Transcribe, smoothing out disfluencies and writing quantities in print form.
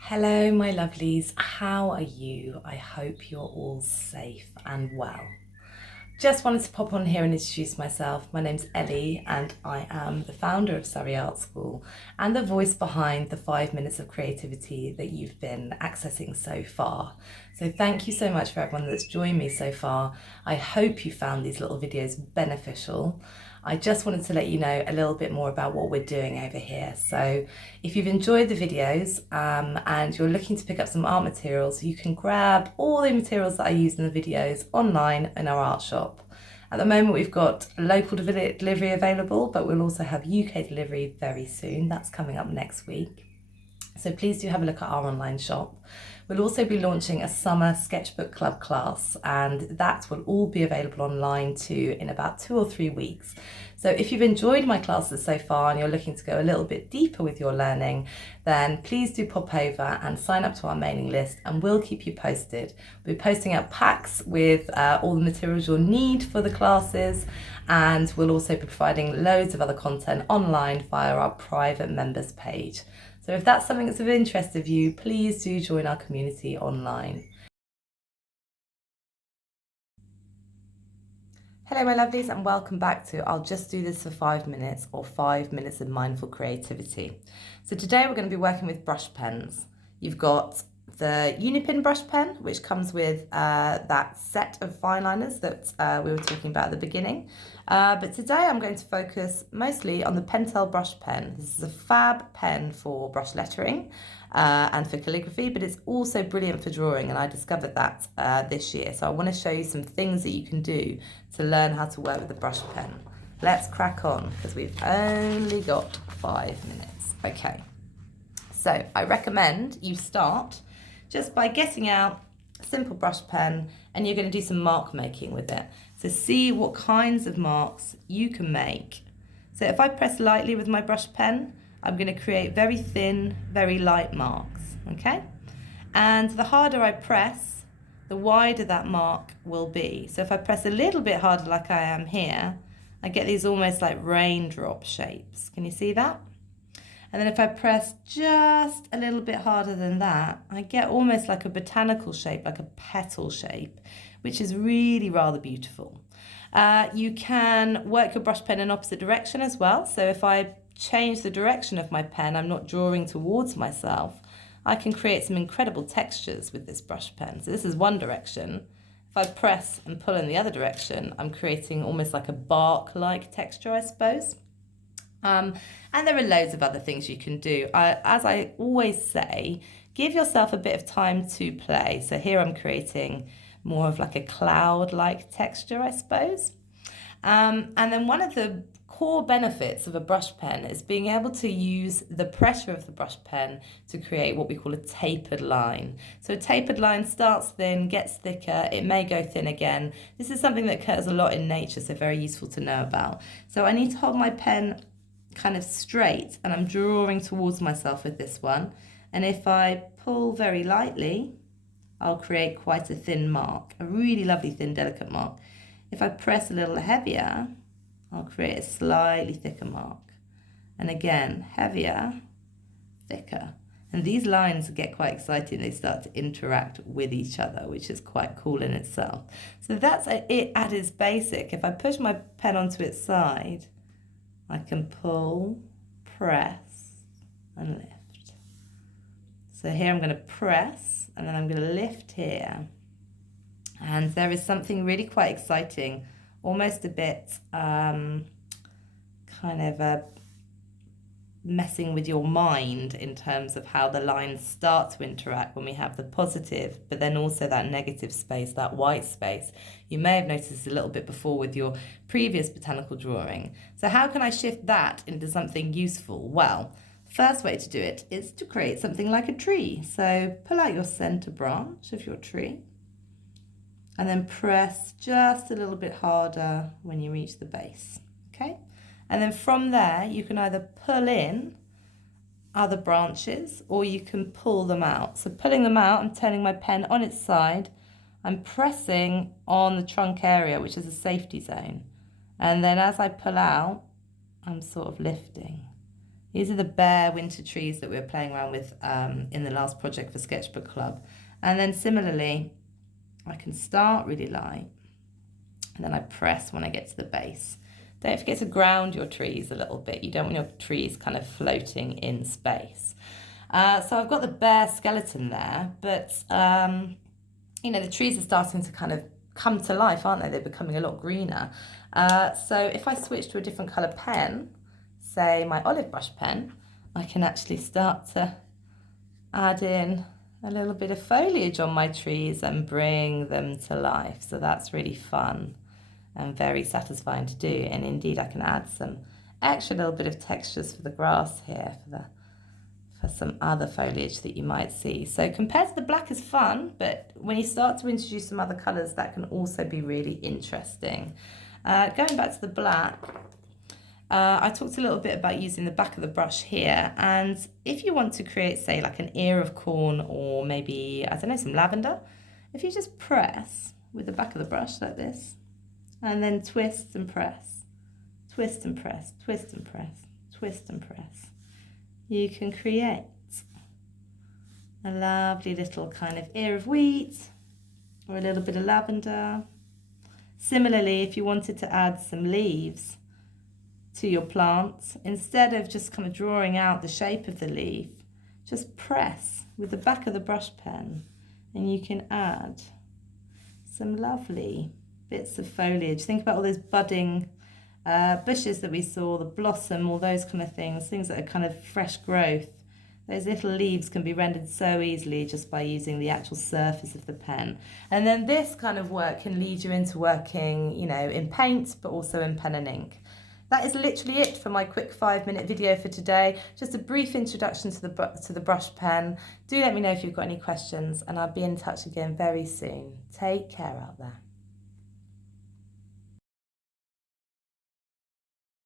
Hello, my lovelies. How are you? I hope you're all safe and well. Just wanted to pop on here and introduce myself. My name's Ellie, and I am the founder of Surrey Art School and the voice behind the 5 minutes of creativity that you've been accessing so far. So thank you so much for everyone that's joined me so far. I hope you found these little videos beneficial. I just wanted to let you know a little bit more about what we're doing over here. So if you've enjoyed the videos and you're looking to pick up some art materials, you can grab all the materials that I use in the videos online in our art shop. At the moment, we've got local delivery available, but we'll also have UK delivery very soon. That's coming up next week. So please do have a look at our online shop. We'll also be launching a summer sketchbook club class, and that will all be available online too in about 2 or 3 weeks. So if you've enjoyed my classes so far and you're looking to go a little bit deeper with your learning, then please do pop over and sign up to our mailing list and we'll keep you posted. We're posting out packs with all the materials you'll need for the classes, and we'll also be providing loads of other content online via our private members page. So if that's something that's of interest of you, please do join our community online. Hello my lovelies, and welcome back to I'll Just Do This for 5 minutes, or 5 minutes of mindful creativity. So today we're going to be working with brush pens. You've got the Unipin brush pen, which comes with that set of fine liners that we were talking about at the beginning. But today I'm going to focus mostly on the Pentel brush pen. This is a fab pen for brush lettering and for calligraphy, but it's also brilliant for drawing, and I discovered that this year. So I want to show you some things that you can do to learn how to work with the brush pen. Let's crack on, because we've only got 5 minutes. Okay, so I recommend you start just by getting out a simple brush pen, and you're going to do some mark making with it. So see what kinds of marks you can make. So if I press lightly with my brush pen, I'm going to create very thin, very light marks, okay? And the harder I press, the wider that mark will be. So if I press a little bit harder like I am here, I get these almost like raindrop shapes. Can you see that? And then if I press just a little bit harder than that, I get almost like a botanical shape, like a petal shape, which is really rather beautiful. You can work your brush pen in opposite direction as well. So if I change the direction of my pen, I'm not drawing towards myself, I can create some incredible textures with this brush pen. So this is one direction. If I press and pull in the other direction, I'm creating almost like a bark-like texture, I suppose. And there are loads of other things you can do. As I always say, give yourself a bit of time to play. So here I'm creating more of like a cloud-like texture, I suppose. And then one of the core benefits of a brush pen is being able to use the pressure of the brush pen to create what we call a tapered line. So a tapered line starts thin, gets thicker, it may go thin again. This is something that occurs a lot in nature, so very useful to know about. So I need to hold my pen kind of straight, and I'm drawing towards myself with this one. And if I pull very lightly, I'll create quite a thin mark, a really lovely thin, delicate mark. If I press a little heavier, I'll create a slightly thicker mark. And again, heavier, thicker. And these lines get quite exciting. They start to interact with each other, which is quite cool in itself. So that's it at its basic. If I push my pen onto its side, I can pull, press, and lift. So here I'm going to press, and then I'm going to lift here. And there is something really quite exciting, almost a bit kind of messing with your mind in terms of how the lines start to interact when we have the positive, but then also that negative space, that white space. You may have noticed a little bit before with your previous botanical drawing. So how can I shift that into something useful? Well, first way to do it is to create something like a tree. So pull out your center branch of your tree, and then press just a little bit harder when you reach the base, okay? And then from there, you can either pull in other branches or you can pull them out. So pulling them out, I'm turning my pen on its side. I'm pressing on the trunk area, which is a safety zone. And then as I pull out, I'm sort of lifting. These are the bare winter trees that we were playing around with in the last project for Sketchbook Club. And then similarly, I can start really light and then I press when I get to the base. Don't forget to ground your trees a little bit. You don't want your trees kind of floating in space. So I've got the bare skeleton there, but you know, the trees are starting to kind of come to life, aren't they? They're becoming a lot greener. So if I switch to a different colour pen, say my olive brush pen, I can actually start to add in a little bit of foliage on my trees and bring them to life. So that's really fun and very satisfying to do. And indeed, I can add some extra little bit of textures for the grass here, for some other foliage that you might see. So compared to the black is fun, but when you start to introduce some other colours, that can also be really interesting. Going back to the black, I talked a little bit about using the back of the brush here, and if you want to create, say, like an ear of corn or maybe, I don't know, some lavender, if you just press with the back of the brush like this, and then twist and press, twist and press, twist and press, twist and press, you can create a lovely little kind of ear of wheat or a little bit of lavender. Similarly, if you wanted to add some leaves to your plant, instead of just kind of drawing out the shape of the leaf, just press with the back of the brush pen and you can add some lovely bits of foliage. Think about all those budding bushes that we saw, the blossom, all those kind of things that are kind of fresh growth. Those little leaves can be rendered so easily just by using the actual surface of the pen. And then this kind of work can lead you into working, you know, in paint, but also in pen and ink. That is literally it for my quick 5-minute video for today. Just a brief introduction to the brush pen. Do let me know if you've got any questions, and I'll be in touch again very soon. Take care out there.